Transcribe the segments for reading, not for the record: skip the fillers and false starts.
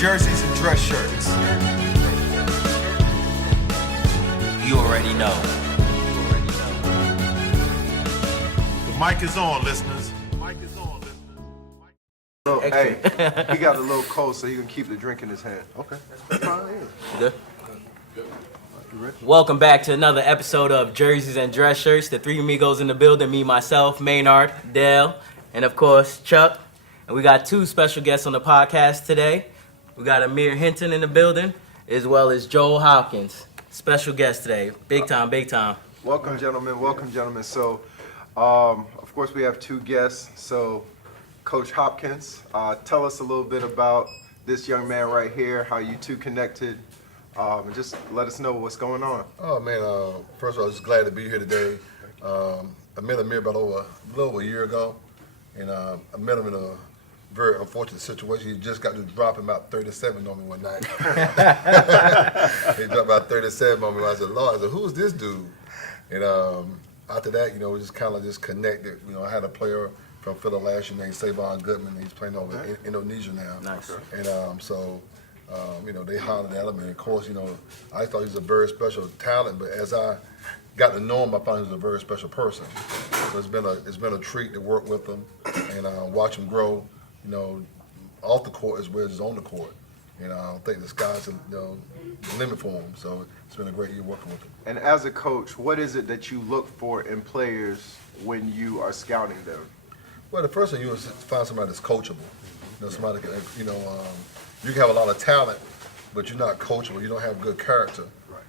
jerseys and dress shirts. You already know. The mic is on, listeners. So, hey, he got a little cold, so he can keep the drink in his hand. Okay. Good. Welcome back to another episode of Jerseys and Dress Shirts. The three amigos in the building, me, myself, Maynard, Dale, and of course, Chuck. And we got two special guests on the podcast today. We got Amir Hinton in the building, as well as Joel Hopkins. Special guest today. Big time, big time. Welcome, gentlemen. Welcome, gentlemen. So, of course, we have two guests. So, Coach Hopkins, tell us a little bit about this young man right here, how you two connected, and just let us know what's going on. Oh man, first of all, just glad to be here today. I met Amir about a little over a year ago, and I met him in a very unfortunate situation. He just got to drop him about 37 on me one night. He dropped about 37 on me. I said, Lord, who's this dude? And after that, we just kind of just connected. I had a player from Philly last year named Savon Goodman. He's playing over in Indonesia now. Nice. And they hollered at him, and of course, I thought he was a very special talent, but as I got to know him, I found he was a very special person. So it's been a treat to work with him and watch him grow, off the court as well as on the court. And I think the sky's the limit for him. So it's been a great year working with him. And as a coach, what is it that you look for in players when you are scouting them? Well, the first thing you is find somebody that's coachable. Somebody that can, you can have a lot of talent, but you're not coachable. You don't have good character. Right.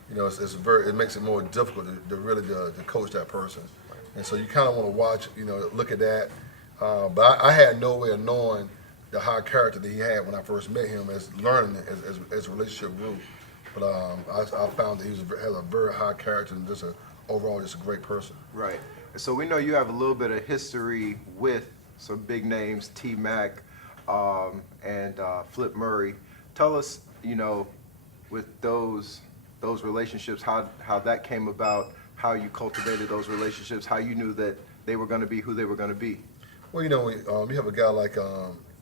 It makes it more difficult to really coach that person. Right. And so you kind of want to watch, look at that. But I had no way of knowing the high character that he had when I first met him, as learning it as a relationship grew. But I found that he has a very high character and overall just a great person. Right. So we know you have a little bit of history with some big names, T-Mac and Flip Murray. Tell us, with those relationships, how that came about, how you cultivated those relationships, how you knew that they were going to be who they were going to be. Well, you have a guy like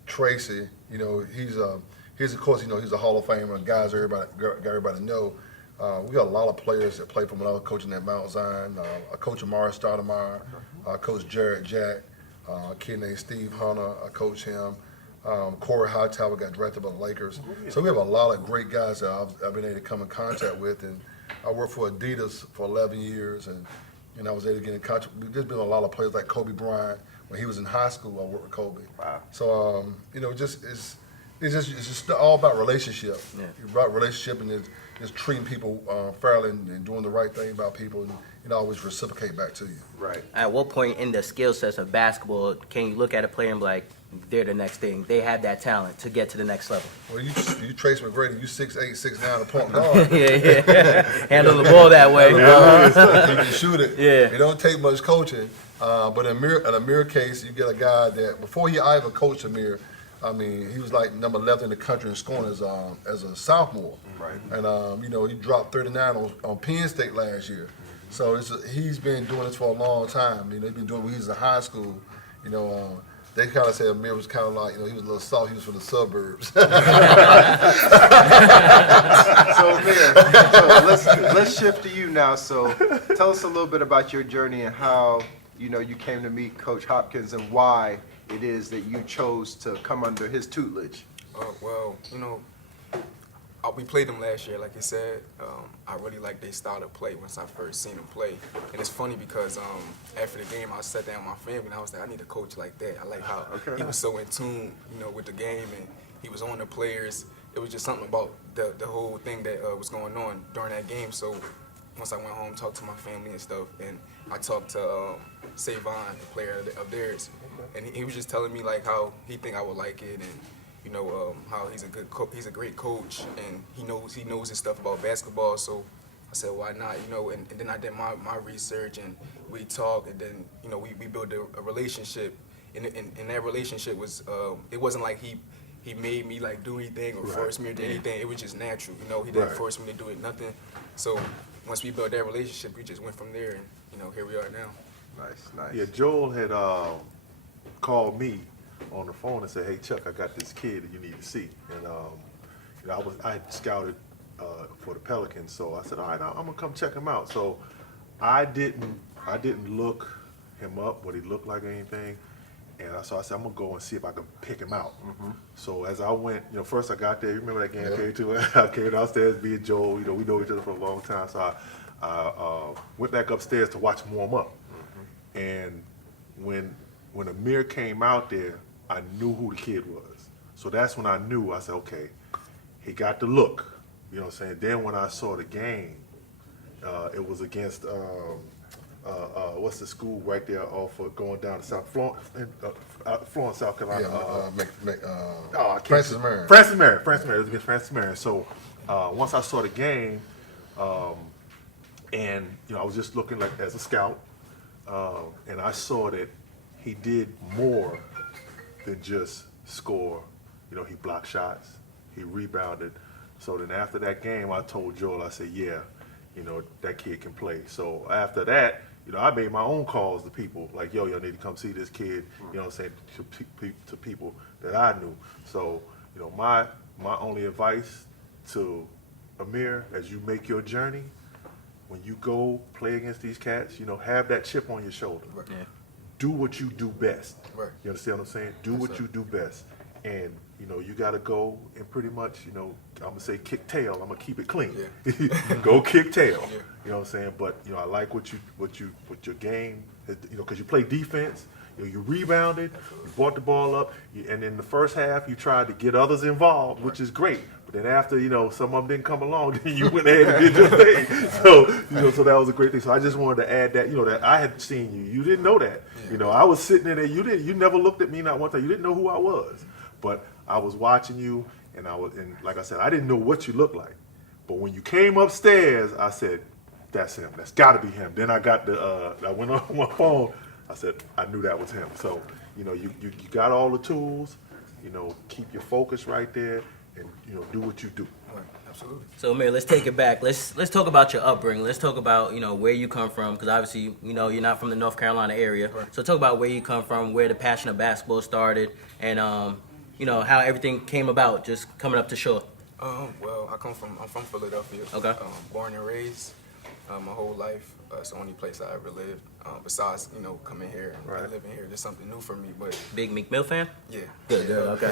Tracy. He's of course, he's a Hall of Famer. Guys, everybody know. We got a lot of players that play from when I was coaching at Mount Zion. I coach Amir Stoudemire. I coach Jared Jack. A kid named Steve Hunter. I coach him. Corey Hightower got drafted by the Lakers. So we have a lot of great guys that I've been able to come in contact with. And I worked for Adidas for 11 years, and I was able to get in contact. There's been a lot of players like Kobe Bryant. When he was in high school, I worked with Kobe. Wow. So it's just all about relationship. Yeah. About relationship and just treating people fairly and doing the right thing about people, and always reciprocate back to you. Right. At what point in the skill sets of basketball can you look at a player and be like, they're the next thing? They have that talent to get to the next level. Well, you Trace McGrady, you 6'8", 6'9", a point guard. yeah. Handle the ball that way. You can shoot it. Yeah. It don't take much coaching. But in Amir case, you get a guy that before I ever coached Amir, he was like number 11 in the country in scoring as a sophomore. Right. And he dropped 39 on Penn State last year. Mm-hmm. So he's been doing this for a long time. He's been doing it when he was in high school. They kind of say Amir was kind of like, he was a little soft. He was from the suburbs. So Amir, let's shift to you now. So tell us a little bit about your journey and how you came to meet Coach Hopkins and why it is that you chose to come under his tutelage. We played them last year, like you said. I really liked their style of play once I first seen them play. And it's funny because after the game, I sat down with my family and I was like, I need a coach like that. I like how he was so in tune, with the game, and he was on the players. It was just something about the whole thing that was going on during that game. So once I went home, talked to my family and stuff, and I talked to Savon, the player of theirs, and he was just telling me like how he think I would like it, and how he's a great coach, and he knows his stuff about basketball. So I said, why not? And then I did my research, and we talked, and then we built a relationship, and that relationship was it wasn't like he made me like do anything or force me to do anything. It was just natural. He didn't force me to do it, nothing. So once we built that relationship, we just went from there, and here we are now. Nice. Yeah, Joel had called me on the phone and said, hey, Chuck, I got this kid that you need to see. And I had scouted for the Pelicans, so I said, all right, I'm gonna come check him out. So I didn't look him up, what he looked like or anything. And so I said, I'm gonna go and see if I can pick him out. So as I went, first I got there. You remember that game, came to I came downstairs, me and Joel. We know each other for a long time. So I went back upstairs to watch him warm up. And when Amir came out there, I knew who the kid was. So that's when I knew. I said, okay, he got the look. You know what I'm saying? Then when I saw the game, it was against. What's the school right there off of going down to Florence, South Carolina? Francis Marion. Francis Marion. It was against Francis Marion. So once I saw the game, and I was just looking like as a scout, and I saw that he did more than just score. He blocked shots, he rebounded. So then after that game, I told Joel, I said, yeah, that kid can play. So after that, I made my own calls to people like, yo, y'all need to come see this kid, saying, to people that I knew. So, my only advice to Amir, as you make your journey, when you go play against these cats, have that chip on your shoulder. Right. Yeah. Do what you do best. Right. You understand what I'm saying? Do what you do best. And, you got to go and pretty much, I'm going to say kick tail. I'm going to keep it clean. Yeah. Go kick tail. Yeah. You know what I'm saying? But, I like what your game, because you play defense. You rebounded, you brought the ball up, and in the first half, you tried to get others involved, which is great. But then after, some of them didn't come along, then you went ahead and did your thing. So, so that was a great thing. So I just wanted to add that, that I had seen you. You didn't know that. Yeah. I was sitting in there. You never looked at me not one time. You didn't know who I was. But I was watching you, and like I said, I didn't know what you looked like. But when you came upstairs, I said, that's him. That's got to be him. Then I got I went on my phone. I said, I knew that was him. So, you got all the tools, keep your focus right there and, do what you do. Right. Absolutely. So Amir, let's take it back. Let's talk about your upbringing. Let's talk about where you come from, because obviously you're not from the North Carolina area. Right. So talk about where you come from, where the passion of basketball started, and how everything came about, just coming up to shore. Well, I'm from Philadelphia. Okay. Born and raised my whole life. It's the only place I ever lived. Besides, coming here and living here, just something new for me. But Big Meek Mill fan? yeah. Good, okay.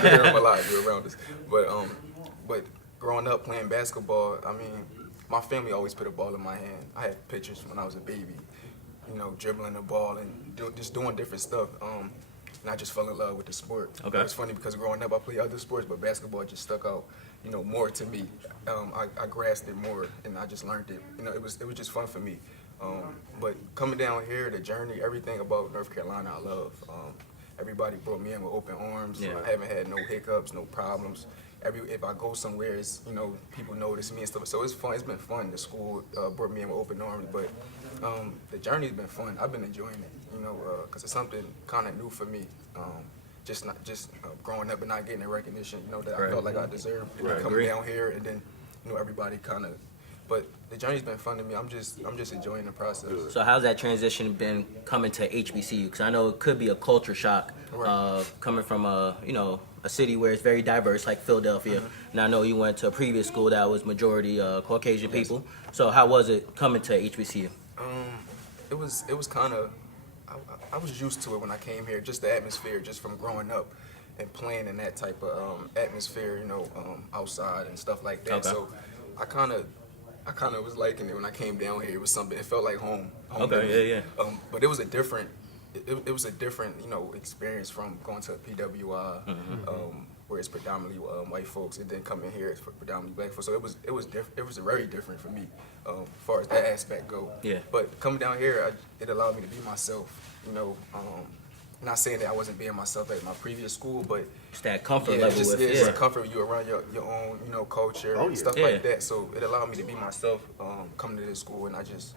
Hear him a lot. You're around us. But growing up playing basketball, my family always put a ball in my hand. I had pictures when I was a baby, dribbling the ball and just doing different stuff. And I just fell in love with the sport. Okay. It's funny because growing up I played other sports, but basketball just stuck out, more to me. I grasped it more and I just learned it. It was just fun for me. But coming down here, the journey, everything about North Carolina I love. Everybody brought me in with open arms. Yeah. I haven't had no hiccups, no problems. If I go somewhere, it's, people notice me and stuff. So it's fun. It's been fun. The school brought me in with open arms, but the journey's been fun. I've been enjoying it, because it's something kind of new for me. Just growing up and not getting the recognition, that I felt like I deserved. Coming down here and then, everybody kind of. But the journey's been fun to me. I'm just enjoying the process. So how's that transition been coming to HBCU? Because I know it could be a culture shock coming from a city where it's very diverse, like Philadelphia. Mm-hmm. And I know you went to a previous school that was majority Caucasian people. So how was it coming to HBCU? It was kind of. I was used to it when I came here. Just the atmosphere, just from growing up and playing in that type of atmosphere, outside and stuff like that. Okay. So I kind of was liking it when I came down here. It was something. It felt like home. Okay, yeah. But it was a different. It was a different, experience from going to PWI, where it's predominantly white folks, and then coming here it's for predominantly black folks. So it was different. It was very different for me, as far as that aspect go. Yeah. But coming down here, it allowed me to be myself. Not saying that I wasn't being myself at my previous school, but Just that comfort yeah, level just, with it's a comfort you around your own, culture and stuff Yeah. like that. So it allowed me to be myself coming to this school, and I just,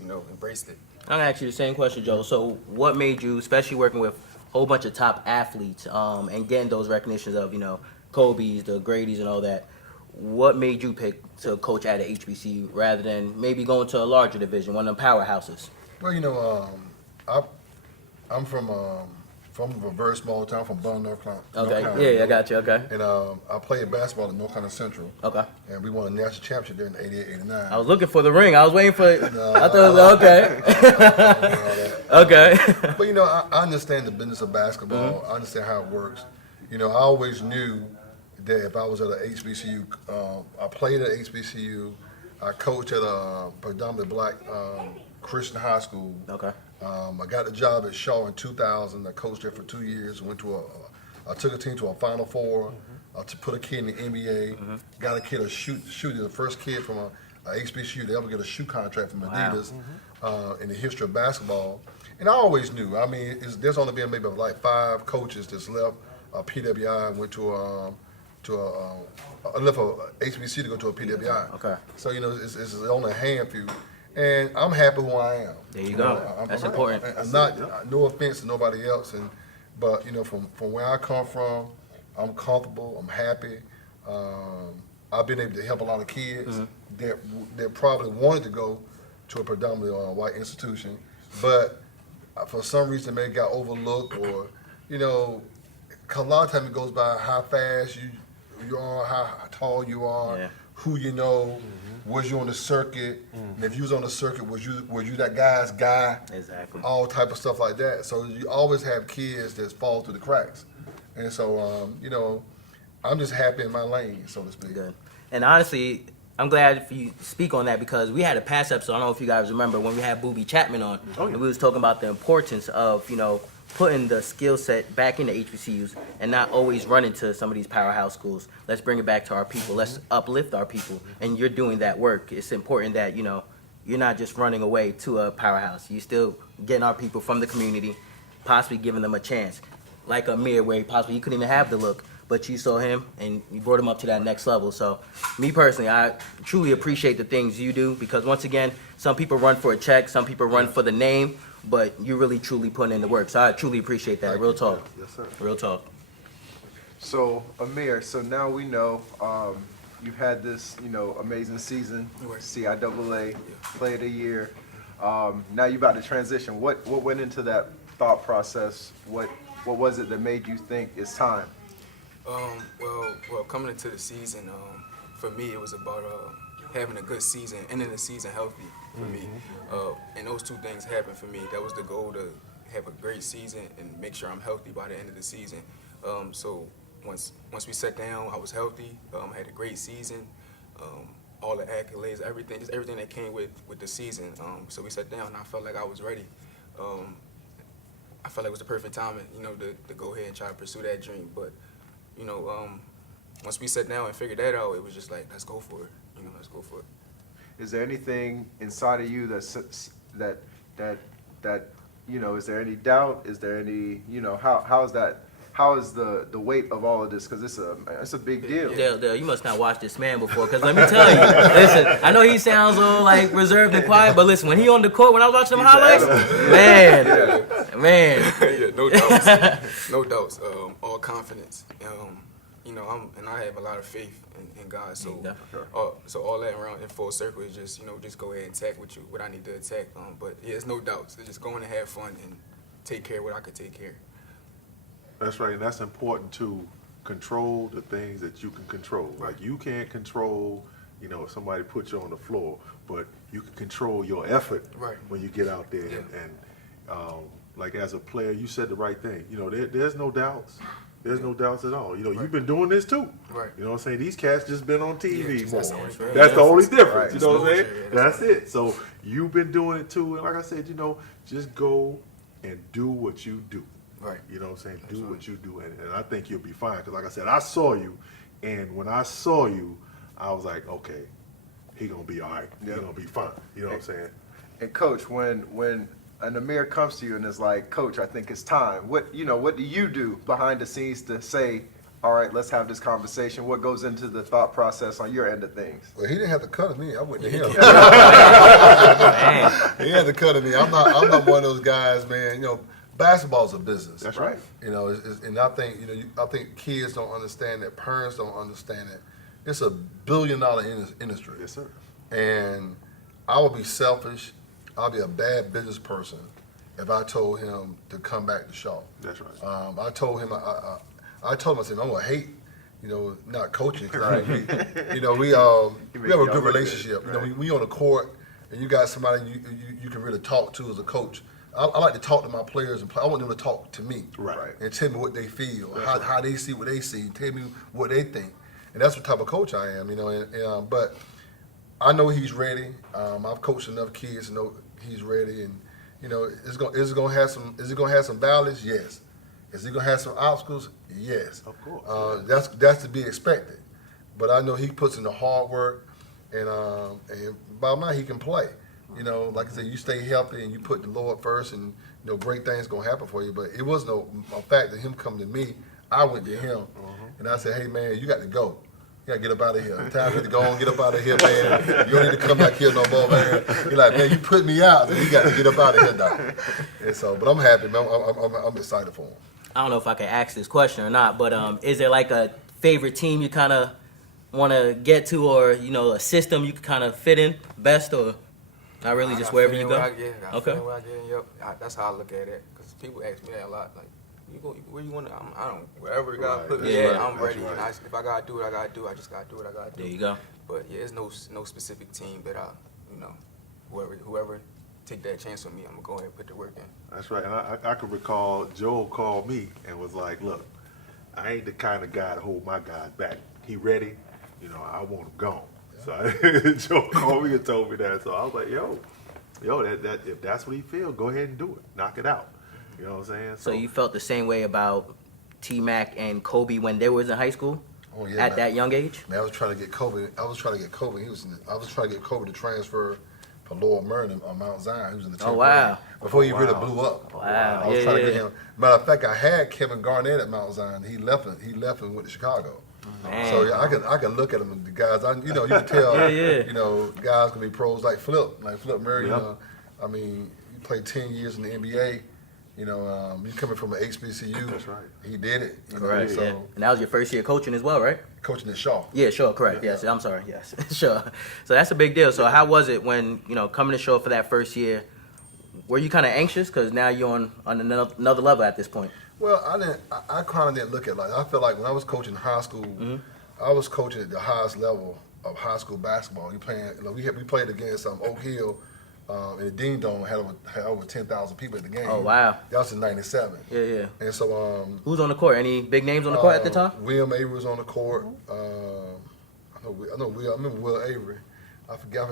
embraced it. I'm gonna ask you the same question, Joe. So what made you, especially working with a whole bunch of top athletes, and getting those recognitions of, Kobe's, the Grady's and all that, what made you pick to coach at a HBCU rather than maybe going to a larger division, one of them powerhouses? Well, I'm from from a very small town, from Bun, North Carolina. Okay. Yeah, I got you. Okay. And I played basketball at North Carolina Central. Okay. And we won a national championship there in '88, '89. I was looking for the ring. I was waiting for it. I thought it was okay. Okay. But you know, I understand the business of basketball. Mm-hmm. I understand how it works. You know, I always knew that if I was at a HBCU, I played at HBCU. I coached at a predominantly black Christian high school. Okay. I got the job at Shaw in 2000. I coached there for 2 years. I took a team to a Final Four. To put a kid in the NBA. Got a kid a shoot. The first kid from a HBCU to ever get a shoe contract from Adidas in the history of basketball. And I always knew. I mean, there's only been maybe like 5 coaches that's left PWI and went to I left a HBC to go to a PWI. Okay. So you know, it's only a handful. And I'm happy who I am. There you go. That's important. I'm not. No offense to nobody else, but you know, from where I come from, I'm comfortable. I'm happy. I've been able to help a lot of kids that probably wanted to go to a predominantly white institution, but for some reason they got overlooked, or you know, 'cause a lot of times it goes by how fast you are, how tall you are, who you know. Was you on the circuit? And if you was on the circuit, was you that guy's guy? Exactly. All type of stuff like that. So you always have kids that fall through the cracks. And so, you know, I'm just happy in my lane, so to speak. Good. And honestly, I'm glad if you speak on that, because we had a past episode, I don't know if you guys remember, when we had Booby Chapman on, and we was talking about the importance of, you know, putting the skill set back into HBCUs and not always running to some of these powerhouse schools. Let's bring it back to our people. Let's uplift our people. And you're doing that work. It's important that, you know, you're not just running away to a powerhouse. You're still getting our people from the community, possibly giving them a chance. Like Amir, where he couldn't even have the look, but you saw him and you brought him up to that next level. So me personally, I truly appreciate the things you do, because once again, some people run for a check, some people run for the name, but you really truly put in the work. So I truly appreciate that. Real talk. Yes, sir. Real talk. So Amir, so now we know you've had this, you know, amazing season, CIAA, Player of the Year. Now you're about to transition. What went into that thought process? What was it that made you think it's time? Well, coming into the season, for me, it was about having a good season, ending the season healthy for me. And those two things happened for me. That was the goal, to have a great season and make sure I'm healthy by the end of the season. So once we sat down, I was healthy. I had a great season. All the accolades, everything that came with the season. So we sat down, and I felt like I was ready. I felt like it was the perfect timing, you know, to go ahead and try to pursue that dream. But, you know, once we sat down and figured that out, it was just like, let's go for it. You know, let's go for it. Is there anything inside of you that you know? Is there any doubt? Is there any, you know, how is that? How is the weight of all of this? Because it's a big deal. Dale, you must not watch this man before, because let me tell you, listen, I know he sounds all like reserved and quiet, but listen, when he on the court, when I was watching them highlights, man. Yeah, no doubts. No doubts. All confidence. You know, I have a lot of faith in God. So, so all that around in full circle is just, you know, just go ahead and attack what I need to attack. But yeah, it's no doubts. It's just going to have fun and take care of what I could take care of. That's right, and that's important to control the things that you can control. Like, you can't control, you know, if somebody puts you on the floor, but you can control your effort when you get out there. And like, as a player, you said the right thing. You know, there's no doubts. There's no doubts at all. You know, you've been doing this too. Right. You know what I'm saying? These cats just been on TV more. That's That's the only difference. Right. You know what I'm saying? Yeah, That's it. So you've been doing it too. And like I said, you know, just go and do what you do. Right. You know what I'm saying? Do what you do. And I think you'll be fine. Because like I said, I saw you. And when I saw you, I was like, okay, he going to be all right. He going to be fine. You know what I'm saying? And Coach, when an Amir comes to you and is like, Coach, I think it's time. What do you do behind the scenes to say, all right, let's have this conversation? What goes into the thought process on your end of things? Well, he didn't have to cut at me. I went to him. He had to cut at me. I'm not one of those guys, man. You know, basketball's a business. That's right. You know, and I think, you know, I think kids don't understand that. Parents don't understand it. It's a billion-dollar industry. Yes, sir. And I would be selfish. I'll be a bad business person if I told him to come back to Shaw. That's right. I told him, I told him, I said, I'm gonna hate, not coaching. 'Cause we have a good relationship. Right. When we on the court and you got somebody you can really talk to as a coach. I like to talk to my players and I want them to talk to me. Right. And tell me what they feel, That's how they see what they see, tell me what they think. And that's the type of coach I am, but I know he's ready. I've coached enough kids to know he's ready, and is it gonna have some valleys? Yes. Is he gonna have some obstacles? Yes. Of course. That's to be expected. But I know he puts in the hard work, and by my he can play. Like I said, you stay healthy and you put the Lord first, and great things gonna happen for you. But it wasn't a fact that him coming to me. I went to him, and I said, "Hey man, you got to go. You got to get up out of here. Time for you to go on, get up out of here, man. You don't need to come back here no more, man." You're like, "Man, you put me out, so you got to get up out of here now." And so, but I'm happy, man. I'm excited for him. I don't know if I can ask this question or not, but is there like a favorite team you kind of want to get to, or a system you can kind of fit in best, or not really, just wherever you go? Okay. That's how I look at it. Because people ask me that a lot. Like, you go where you want to? I don't. Wherever you gotta put me That's at, right. I'm ready. Right. And if I gotta do what I gotta do, I just gotta do what I gotta do. There you go. But yeah, there's no specific team that whoever take that chance on me, I'm gonna go ahead and put the work in. That's right. And I can recall Joe called me and was like, "Look, I ain't the kind of guy to hold my guys back. He ready, I want him gone." So Joe called me and told me that. So I was like, yo, that if that's what he feels, go ahead and do it. Knock it out. You know what I'm saying? So you felt the same way about T-Mac and Kobe when they was in high school? Oh, yeah, at man. that young age? Man, I was trying to get Kobe. I was trying to get Kobe to transfer for Lower Merton on Mount Zion. He was in the 10th wow. grade before he really Wow. blew up. Wow. I was trying to get him. Matter of fact, I had Kevin Garnett at Mount Zion. He left and went to Chicago. Man. So yeah, I can look at them. The guys, you can tell. Yeah. Guys can be pros like Flip Murray. Yeah. He played 10 years in the NBA. You coming from an HBCU. That's right. He did it. Correct. So Yeah. And that was your first year coaching as well, right? coaching at Shaw. Yeah, sure, correct. Yes, I'm sorry. Yes, sure. So that's a big deal. So how was it when coming to Shaw for that first year? Were you kind of anxious because now you're on another level at this point? Well, I kind of didn't look at it like that. I feel like when I was coaching high school, I was coaching at the highest level of high school basketball. We played against Oak Hill, and the Dean Dome had over 10,000 people at the game. Oh, wow. That was in '97. Yeah. And so Who's on the court? Any big names on the court at the time? William Avery was on the court. I remember Will Avery. I forget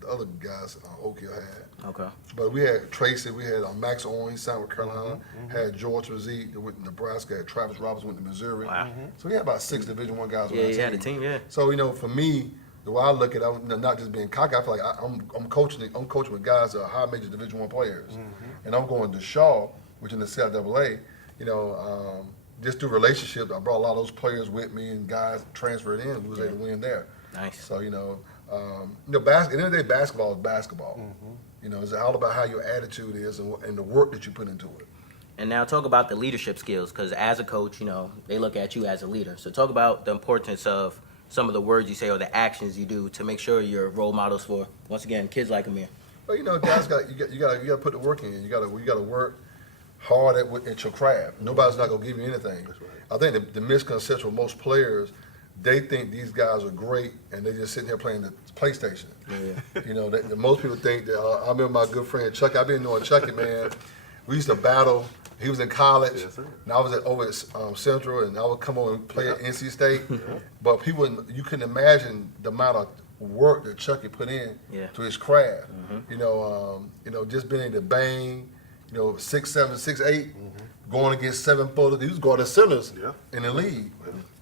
the other guys Oak Hill had. Okay. But we had Tracy, we had Max Owen, he signed with Carolina, had George Mazie that went to Nebraska, had Travis Roberts went to Missouri. Wow. So we had about 6 Division I guys on Yeah, that you team. had a team, yeah. So, for me, the way I look at it, not just being cocky, I feel like I'm coaching with guys that are high major Division I players. And I'm going to Shaw, which in the CIAA, just through relationships, I brought a lot of those players with me and guys transferred in. We was able to win there. Nice. So, at the end of the day, basketball is basketball. It's all about how your attitude is and the work that you put into it. And now talk about the leadership skills, because as a coach, they look at you as a leader. So talk about the importance of some of the words you say or the actions you do to make sure you're role models for, once again, kids like Amir. Well, guys, you got to put the work in. You got to work hard at your craft. Nobody's not gonna give you anything. That's right. I think the misconception with most players, they think these guys are great and they just sitting here playing the PlayStation. Yeah. Most people think that. I remember my good friend Chucky. I've been knowing Chucky, man. We used to battle. He was in college, Yes, sir. and I was over at Central, and I would come over and play at NC State. But you couldn't imagine the amount of work that Chucky put in to his craft. Just being able to bang, 6'7", 6'8", going against 7-footers. He was going to centers in the league.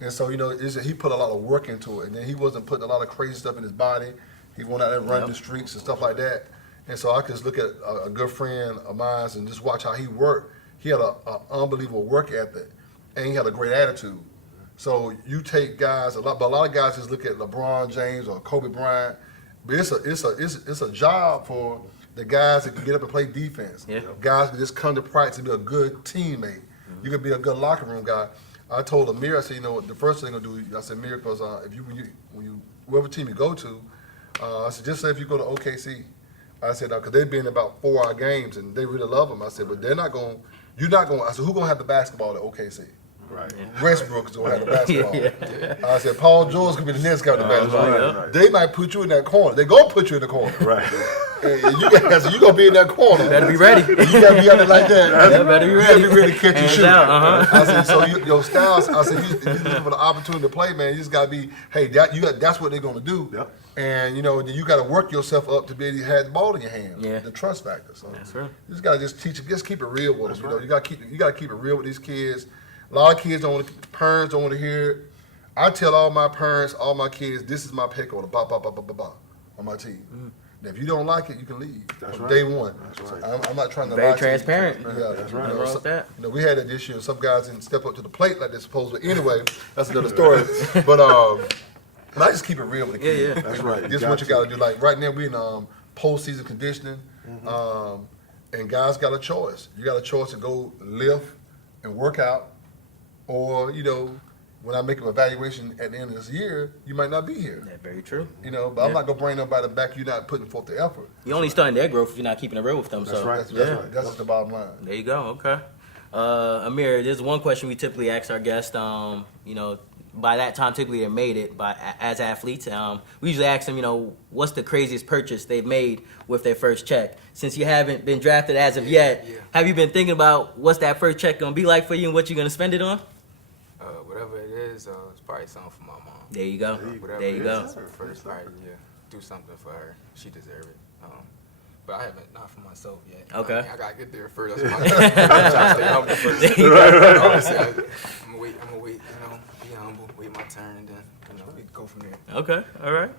And so, he put a lot of work into it. And then he wasn't putting a lot of crazy stuff in his body. He went out there and run the streets and stuff like that. And so I could just look at a good friend of mine and just watch how he worked. He had an unbelievable work ethic, and he had a great attitude. So you take guys, but a lot of guys just look at LeBron James or Kobe Bryant. But it's a job for the guys that can get up and play defense. Yeah. Guys can just come to practice and be a good teammate. You can be a good locker room guy. I told Amir, I said, the first thing I'm gonna do, I said, Amir, because whoever team you go to, I said, just say if you go to OKC, I said, because they've been about 4-hour games and they really love them. I said, but they're not going, you're not going, I said, who's going to have the basketball at OKC? Right. Westbrook is going to have the basketball. I said, Paul George could be the next guy with the basketball. Right. They might put you in that corner. They're going to put you in the corner. Right. And you guys, you're going to be in that corner. Better be ready. You got to be out there like that. Yeah, better be You ready. got to be ready to catch and Hands shoot. out, I said, so your styles, I said, you looking for the opportunity to play, man. You just got to be, hey, that's what they're going to do. Yep. And, you got to work yourself up to be able to have the ball in your hand. Yeah. The trust factor. So That's right. you just got to just keep it real with them. Right. You got to keep it real with these kids. A lot of kids parents don't want to hear it. I tell all my parents, all my kids, this is my pick order, on my team. Now, if you don't like it, you can leave That's from right. day one. That's right. I'm not trying to Very lie to you. transparent. Yeah, That's right. Nothing wrong with that. We had that this year. Some guys didn't step up to the plate like they're supposed to. Anyway, that's another story. But I just keep it real with the kids. Yeah. That's right. This is what you got to do. Like right now, we're in postseason conditioning, and guys got a choice. You got a choice to go lift and work out, or when I make an evaluation at the end of this year, you might not be here. That's very true. But I'm not gonna bring nobody back. You're not putting forth the effort. You only stunting their growth if you're not keeping it real with them. That's so right. That's Yeah. right. That's just the bottom line. There you go. Okay. Amir, there's one question we typically ask our guests. By that time, typically they made it as athletes. We usually ask them, what's the craziest purchase they've made with their first check? Since you haven't been drafted as of yet, have you been thinking about what's that first check gonna be like for you and what you're gonna spend it on? Whatever it is, it's probably something for my mom. There you go. Whatever There you it go. is, her first party, do something for her. She deserves it. But I haven't, not for myself yet. Okay. I gotta get there first. That's my I'm trying to stay humble first. Obviously, I'm gonna wait, be humble, wait my turn, and then, we go from there. Okay. All right.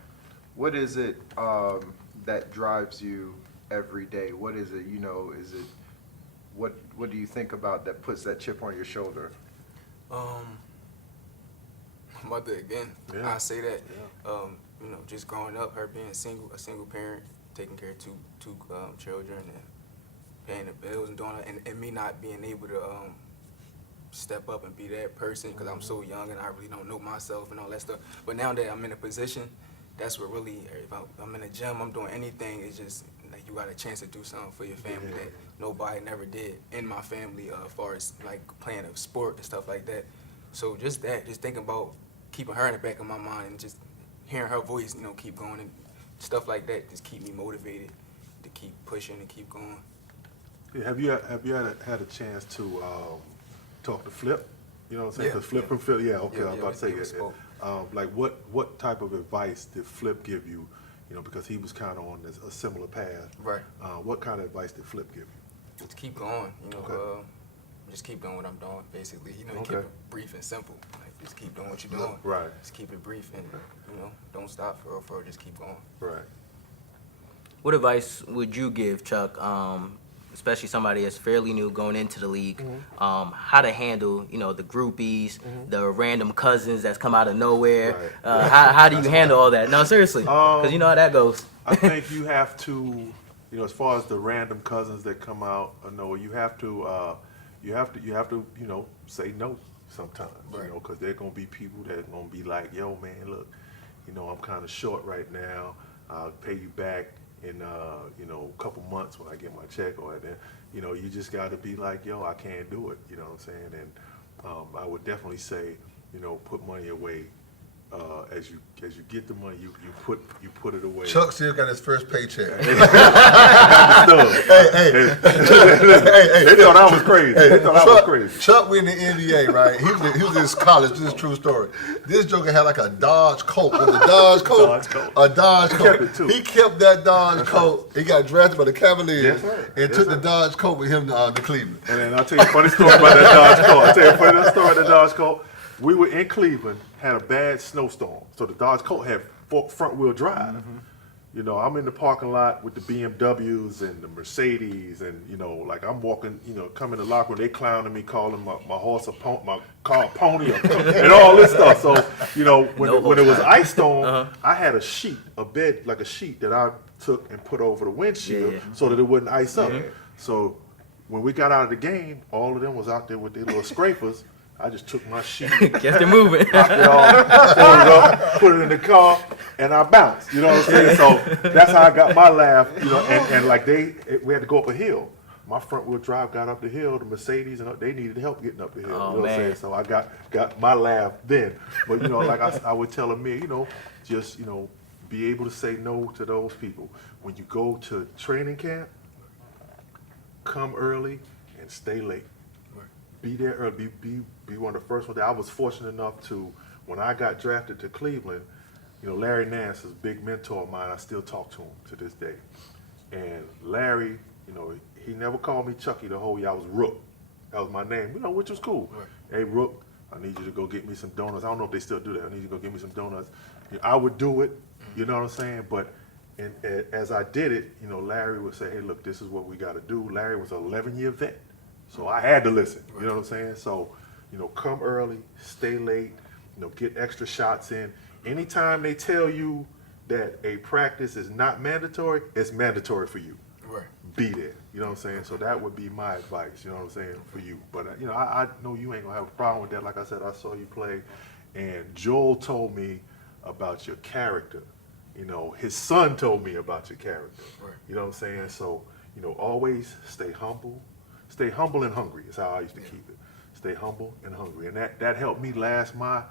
What is it that drives you every day? What is it, is it, what do you think about that puts that chip on your shoulder? Mother again, Yeah. I say that, just growing up, her being a single parent, taking care of two children and paying the bills and doing that, and me not being able to step up and be that person because I'm so young and I really don't know myself and all that stuff. But now that I'm in a position, that's what really, if I'm in a gym, I'm doing anything, it's just like you got a chance to do something for your family that nobody never did in my family as far as like playing a sport and stuff like that. So just thinking about keeping her in the back of my mind and just hearing her voice, keep going and stuff like that just keep me motivated to keep pushing and keep going. Yeah, have you had a chance to talk to Flip? You know what I'm saying? Yeah, 'Cause Flip yeah. from Philly. Yeah, okay. Yeah, I was about to say we yeah. spoke. Like what type of advice did Flip give you? Because he was kind of on a similar path. Right. What kind of advice did Flip give you? Just keep going, Okay. just keep doing what I'm doing, basically. You keep Okay. it brief and simple. Like, just keep doing what you're doing. Right. Just keep it brief and, don't stop for real, just keep going. Right. What advice would you give, Chuck, especially somebody that's fairly new going into the league, how to handle, the groupies, the random cousins that's come out of nowhere? Right. How do you handle all that? No, seriously, because you know how that goes. I think you have to, as far as the random cousins that come out, you have to say no sometimes, Right. because there are gonna be people that are gonna be like, yo, man, look, I'm kind of short right now. I'll pay you back in a couple months when I get my check or then, you just got to be like, yo, I can't do it. You know what I'm saying? And I would definitely say, put money away. As you get the money, you put it away. Chuck still got his first paycheck. They thought I was crazy. They thought I was crazy. Chuck went in the NBA, right? He was in college. This is a true story. This joker had like a Dodge Colt. Was it a Dodge Colt? Dodge Colt. A Dodge He Colt. kept it, too. He kept that Dodge Colt. He got drafted by the Cavaliers That's right. and That's took the right. Dodge Colt with him to Cleveland. And then I'll tell you a funny story about that Dodge Colt. I'll tell you a funny story about that Dodge Colt. We were in Cleveland, had a bad snowstorm. So the Dodge Colt had front wheel drive. I'm in the parking lot with the BMWs and the Mercedes and, like I'm walking, coming to the locker room, they clowning me, calling my horse my car a pony and all this stuff. So, when it was ice storm, I had a bed, like a sheet that I took and put over the windshield so that it wouldn't ice up. So when we got out of the game, all of them was out there with their little scrapers. I just took my sheet, Kept it moving. popped it off, folded it up, put it in the car, and I bounced. You know what I'm saying? So that's how I got my laugh. You know, and like we had to go up a hill. My front wheel drive got up the hill. The Mercedes and they needed help getting up the hill. Oh, you know what I'm saying? So I got my laugh then. But you know, like I would tell Amir, you know, just be able to say no to those people. When you go to training camp, come early and stay late. Be there early. Be one of the first ones there. I was fortunate enough to, when I got drafted to Cleveland, you know, Larry Nance is a big mentor of mine. I still talk to him to this day. And Larry, you know, he never called me Chucky the whole year. I was Rook. That was my name, you know, which was cool. Right. Hey, Rook, I need you to go get me some donuts. I don't know if they still do that. I need you to go get me some donuts. You know, I would do it, you know what I'm saying? But as I did it, you know, Larry would say, hey, look, this is what we got to do. Larry was an 11-year vet, so I had to listen, you know what I'm saying? So, you know, come early, stay late, you know, get extra shots in. Anytime they tell you that a practice is not mandatory, it's mandatory for you. Right. Be there. You know what I'm saying? So that would be my advice, you know what I'm saying, for you. But, you know, I know you ain't going to have a problem with that. Like I said, I saw you play. And Joel told me about your character. You know, his son told me about your character. Right. You know what I'm saying? So, you know, always stay humble. Stay humble and hungry is how I used to keep it. Stay humble and hungry. And that helped me last my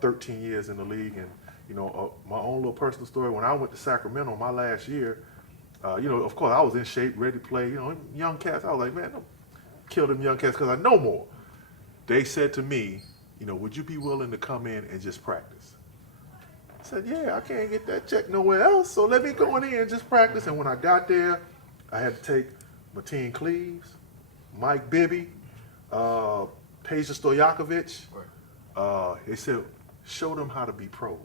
13 years in the league. And, you know, my own little personal story, when I went to Sacramento my last year, you know, of course, I was in shape, ready to play. You know, young cats, I was like, man, don't kill them young cats because I know more. They said to me, you know, would you be willing to come in and just practice? I said, yeah, I can't get that check nowhere else, so let me go in here and just practice. And when I got there, I had to take Mateen Cleaves, Mike Bibby, Peja Stojakovic. They said, show them how to be pros.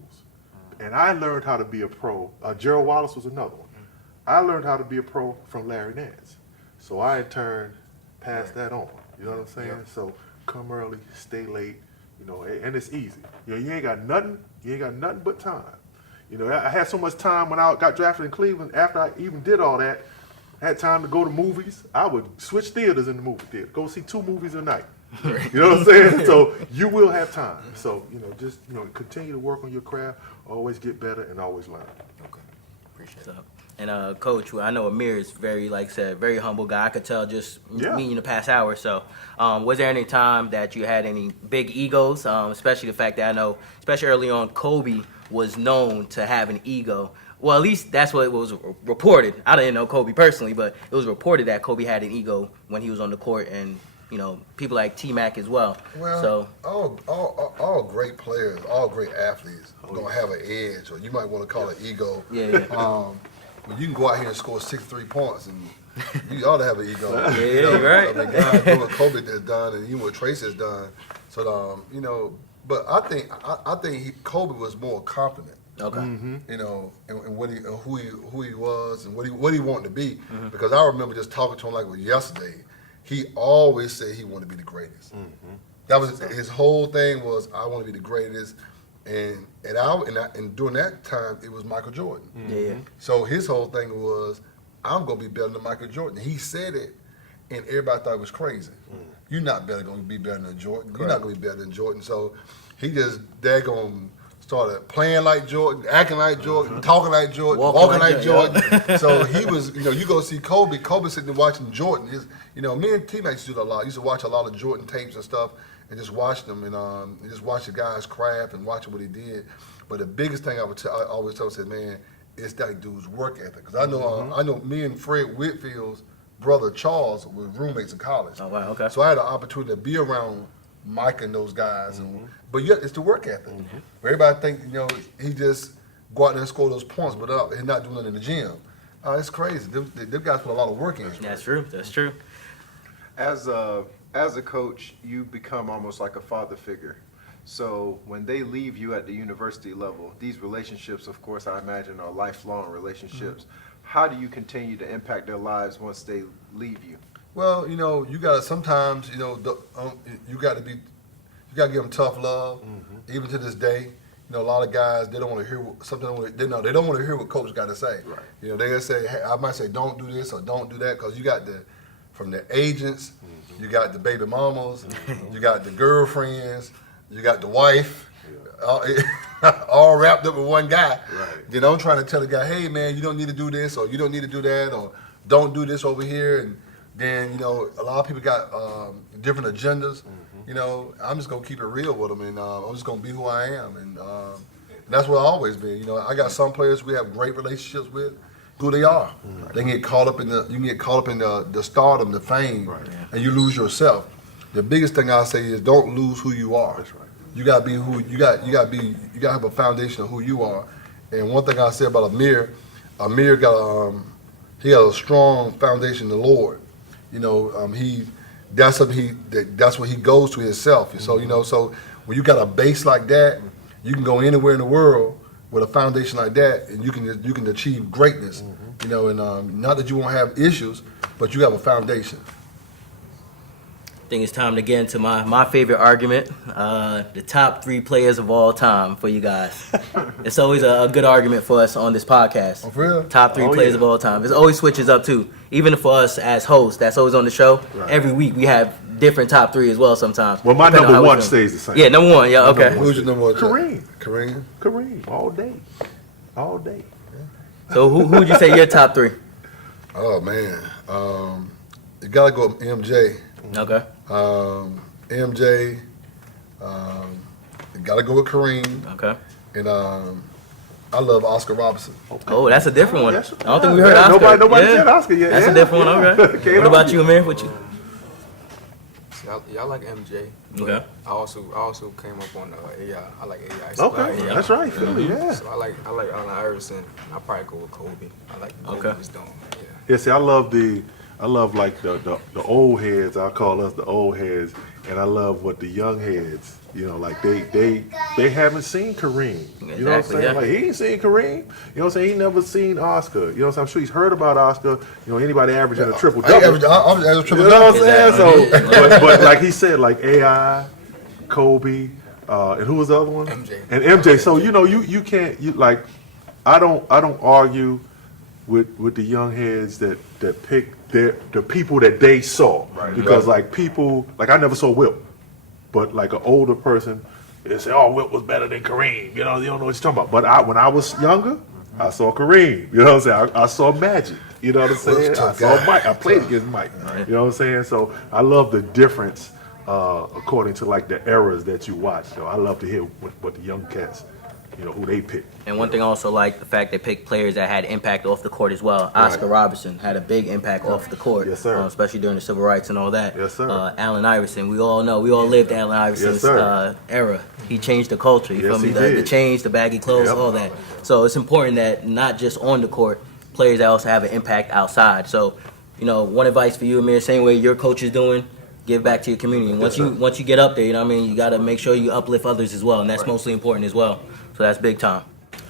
And I learned how to be a pro. Gerald Wallace was another one. I learned how to be a pro from Larry Nance. So I in turn passed that on. You know what I'm saying? Yep. So come early, stay late, you know, and it's easy. You know, you ain't got nothing but time. You know, I had so much time when I got drafted in Cleveland. After I even did all that, I had time to go to movies. I would switch theaters in the movie theater, go see 2 movies a night. You know what I'm saying? So you will have time. So, you know, just, you know, continue to work on your craft, always get better, and always learn. Okay. Appreciate it. And Coach, I know Amir is very, like I said, very humble guy. I could tell just meeting the past hour. So, was there any time that you had any big egos? Especially the fact that I know, especially early on, Kobe was known to have an ego. Well, at least that's what was reported. I didn't know Kobe personally, but it was reported that Kobe had an ego when he was on the court, and you know, people like T-Mac as well. Well, so all great players, all great athletes are gonna have an edge, or you might want to call it ego. Yeah. But you can go out here and score 63 points, and you ought to have an ego. Yeah, you know? right. I mean, guys do what Kobe has done, and even what Tracy has done. So, you know, but I think Kobe was more confident. Okay. Mm-hmm. You know, and what who he was and what he wanted to be. Mm-hmm. Because I remember just talking to him like it was yesterday. He always said he wanted to be the greatest. Mm-hmm. That was his whole thing was I want to be the greatest. And during that time, it was Michael Jordan. Mm-hmm. Yeah. So his whole thing was, I'm going to be better than Michael Jordan. He said it, and everybody thought it was crazy. Mm. You're not going to be better than Jordan. Correct. You're not going to be better than Jordan. So he just daggone started playing like Jordan, acting like Jordan, talking like Jordan, walking like Jordan. Yeah. So he was, you know, you go see Kobe sitting there watching Jordan. You know, me and teammates used to do that a lot. I used to watch a lot of Jordan tapes and stuff. And just watch them and just watch the guy's craft and watch what he did. But the biggest thing I always tell said, man, it's that dude's work ethic. Because I know me and Fred Whitfield's brother Charles were roommates in college. Oh wow, okay. So I had an opportunity to be around Mike and those guys. But yeah, it's the work ethic. Everybody think, you know, he just go out there and score those points, but he's not doing it in the gym. It's crazy. Them guys put a lot of work in. That's true. That's true. As a coach, you become almost like a father figure. So when they leave you at the university level, these relationships, of course, I imagine are lifelong relationships. Mm-hmm. How do you continue to impact their lives once they leave you? Well, you know, you gotta sometimes, you know, you gotta give them tough love. Mm-hmm. Even to this day, you know, a lot of guys they don't want to hear they don't want to hear what coach got to say. Right. You know, they just say, hey, I might say, don't do this or don't do that, because you got from the agents. You got the baby mamas, you got the girlfriends, you got the wife. all wrapped up with one guy. Right. You know, I'm trying to tell the guy, hey man, you don't need to do this, or you don't need to do that, or don't do this over here. And then, you know, a lot of people got different agendas. You know, I'm just gonna keep it real with them, and I'm just gonna be who I am, and that's what I've always been. You know, I got some players we have great relationships with, who they are. They can get caught up in the stardom, the fame, and you lose yourself. The biggest thing I say is don't lose who you are. That's right. You gotta be who you gotta have a foundation of who you are. And one thing I say about Amir got he got a strong foundation in the Lord. You know, that's what he goes to himself. So you know, so when you got a base like that, you can go anywhere in the world with a foundation like that, and you can achieve greatness. You know, and not that you won't have issues, but you have a foundation. I think it's time to get into my favorite argument, the top 3 players of all time for you guys. It's always a good argument for us on this podcast. Oh, for real? Top 3 players of all time. It always switches up too. Even for us as hosts, that's always on the show. Right. Every week we have different top 3 as well sometimes. Well, my depending on number how we 1 feel. stays the same. Yeah, number 1. Yeah, okay. Who's your number one? Kareem. Kareem? All day. So who would you say your top 3? Oh man, you gotta go with MJ. Okay. MJ, you gotta go with Kareem, Okay. and I love Oscar Robertson. Oh, that's a different one. I Yes. don't think we heard Oscar. Nobody Yeah. said Oscar yet. That's Yeah. a different one. Okay. Can't What about argue. you, Amir? What you? See, I like MJ. but Okay. I also came up on AI. I like AI. Okay, style. that's right, Philly, yeah. So I like Allen Iverson. I'll probably go with Kobe. I like what Kobe Okay. was doing. Yeah. Yeah, see, I love like the old heads. I call us the old heads, and I love what the young heads. You know, like they haven't seen Kareem. You know what I'm Exactly, saying? yeah. Like he ain't seen Kareem. You know what I'm saying? He never seen Oscar. You know what I'm saying? I'm sure he's heard about Oscar. You know, anybody averaging a triple I double. average a You triple know what I'm double. saying? So, but like he said, like AI, Kobe, and who was the other one? MJ. And MJ. So you know, you can't like, I don't argue with the young heads that pick the people that they saw, because like people like I never saw Wilt, but like an older person, they say, oh, Wilt was better than Kareem. You know, you don't know what you're talking about. But when I was younger, I saw Kareem. You know what I'm saying? I saw Magic. You know what I'm saying? I tough saw guy. Mike. I played against Mike. You know what I'm saying? So I love the difference according to like the eras that you watch. So I love to hear what the young cats, you know, who they pick. And one thing I also like the fact they picked players that had impact off the court as well. Oscar Robertson had a big impact off the court, Yes, sir. Especially during the civil rights and all that. Yes, sir. Allen Iverson, we all lived Allen Iverson's sir. Era. He changed the culture. You Yes, feel me? he The did. change, the baggy clothes, Yep. all that. So it's important that not just on the court, players that also have an impact outside. So, you know, one advice for you, Amir, same way your coach is doing, give back to your community. And once you get up there, you know what I mean, you got to make sure you uplift others as well, and that's mostly important as well. So that's big time.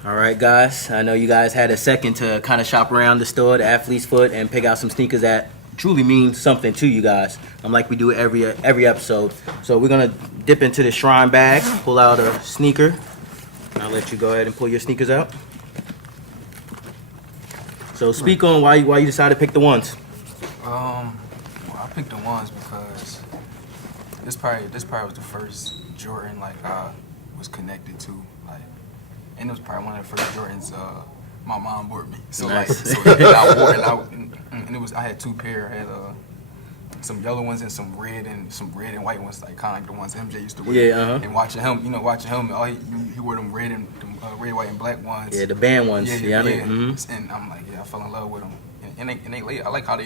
All right, guys. I know you guys had a second to kind of shop around the store, the Athlete's Foot, and pick out some sneakers that truly mean something to you guys. Like we do every episode. So we're gonna dip into the Shrine bag, pull out a sneaker. I'll let you go ahead and pull your sneakers out. So speak on why you decided to pick the ones. Well, I picked the ones because this probably was the first Jordan like I was connected to, like, and it was probably one of the first Jordans my mom bought me. So Nice. like, I wore it out, and it was I had 2 pair. I had some yellow ones and some red and white ones, like kind of like the ones MJ used to wear. Yeah, uh-huh. And watching him, all he wore them red, white, and black ones. Yeah, the band ones. Yeah, I mean, And I'm like, I fell in love with them. And they lay. I like how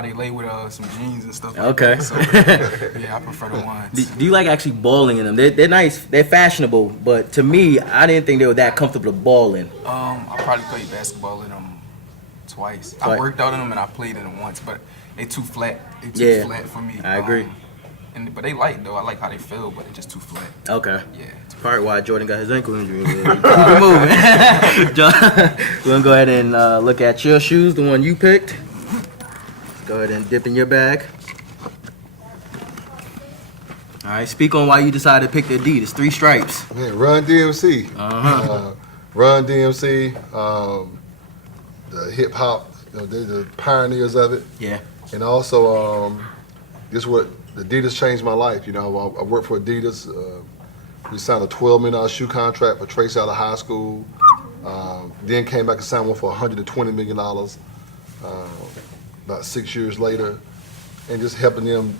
they lay with some jeans and stuff. Okay. Like that. So yeah, I prefer the ones. Do you like actually balling in them? They're nice. They're fashionable, but to me, I didn't think they were that comfortable to ball in. I probably played basketball in them twice. I worked out in them and I played in them once, but they too flat. They too flat for me. I agree. But they light though. I like how they feel, but they're just too flat. Okay. Yeah. Part why Jordan got his ankle injury. Keep it moving. We're gonna go ahead and look at your shoes, the one you picked. Go ahead and dip in your bag. All right, speak on why you decided to pick the Adidas 3 stripes. Man, Run DMC. Run DMC. The hip hop. You know, they're the pioneers of it. Yeah. And also, this is what Adidas changed my life. You know, I worked for Adidas. We signed a $12 million shoe contract for Trace out of high school. Then came back and signed one for $120 million about 6 years later, and just helping them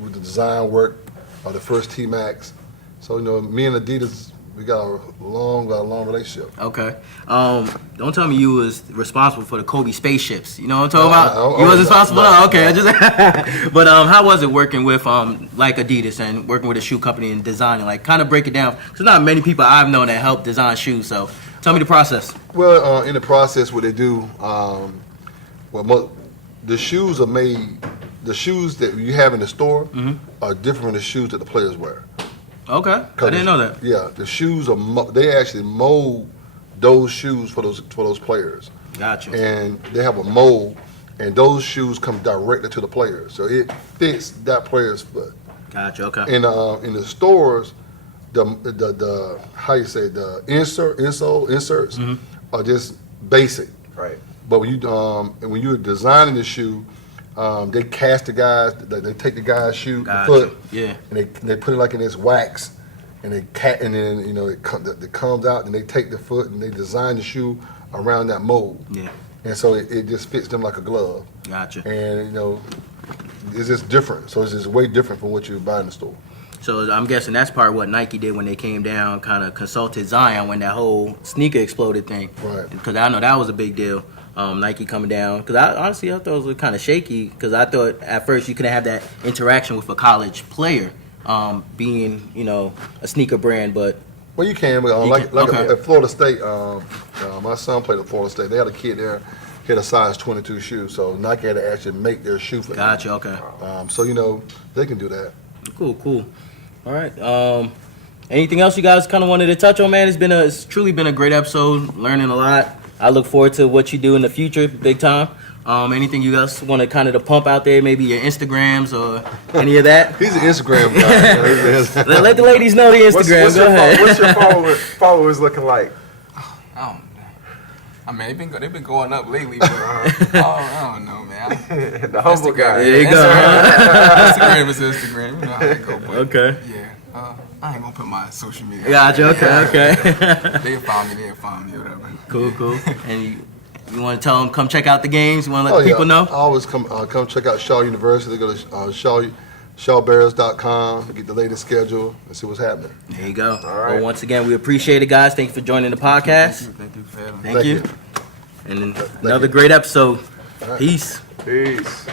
with the design work of the first T-Max. So, me and Adidas, we got a long relationship. Okay. Don't tell me you was responsible for the Kobe spaceships. You know what I'm talking about? You was responsible? No. Okay. I just but how was it working with like Adidas and working with a shoe company and designing? Like, kind of break it down. Because not many people I've known that help design shoes. So tell me the process. Well, in the process, what they do, the shoes are made. The shoes that you have in the store are different from the shoes that the players wear. Okay, I didn't know that. Yeah, the shoes are they actually mold those shoes for those players. Gotcha. And they have a mold, and those shoes come directly to the players, so it fits that player's foot. Gotcha. Okay. In the stores, the how you say the insole inserts are just basic. Right. But when you're designing the shoe, they cast the guys. They take the guy's shoe foot, yeah, and they put it like in this wax, and then it comes out, and they take the foot and they design the shoe around that mold. Yeah. And so it just fits them like a glove. Gotcha. And it's just different. So it's just way different from what you buy in the store. So I'm guessing that's part of what Nike did when they came down, kind of consulted Zion when that whole sneaker exploded thing. Right. Because I know that was a big deal. Nike coming down, because I thought it was kind of shaky, because I thought at first you couldn't have that interaction with a college player, being a sneaker brand, but well, you can, but okay. At Florida State, my son played at Florida State. They had a kid there, he had a size 22 shoe, so Nike had to actually make their shoe for him. Gotcha. Okay. So they can do that. Cool. All right. Anything else you guys kind of wanted to touch on, man? It's truly been a great episode, learning a lot. I look forward to what you do in the future, big time. Anything you guys want to kind of pump out there, maybe your Instagrams or any of that? He's an Instagram guy. Let the ladies know the Instagram. Go ahead. What's your followers looking like? I mean, they've been going up lately, but I don't know, man. The humble guy. There you go. Instagram is Instagram. You know how it go, but Okay. yeah. I ain't gonna put my social media. Gotcha. Okay. They'll find me, whatever. Cool. And you want to tell them, come check out the games? You want to let the people know? I always come check out Shaw University. Go to shawbears.com to get the latest schedule and see what's happening. There you go. All right. Well, once again, we appreciate it, guys. Thank you for joining the podcast. Thank you for having me. Thank you. And then another great episode. All right. Peace. Peace.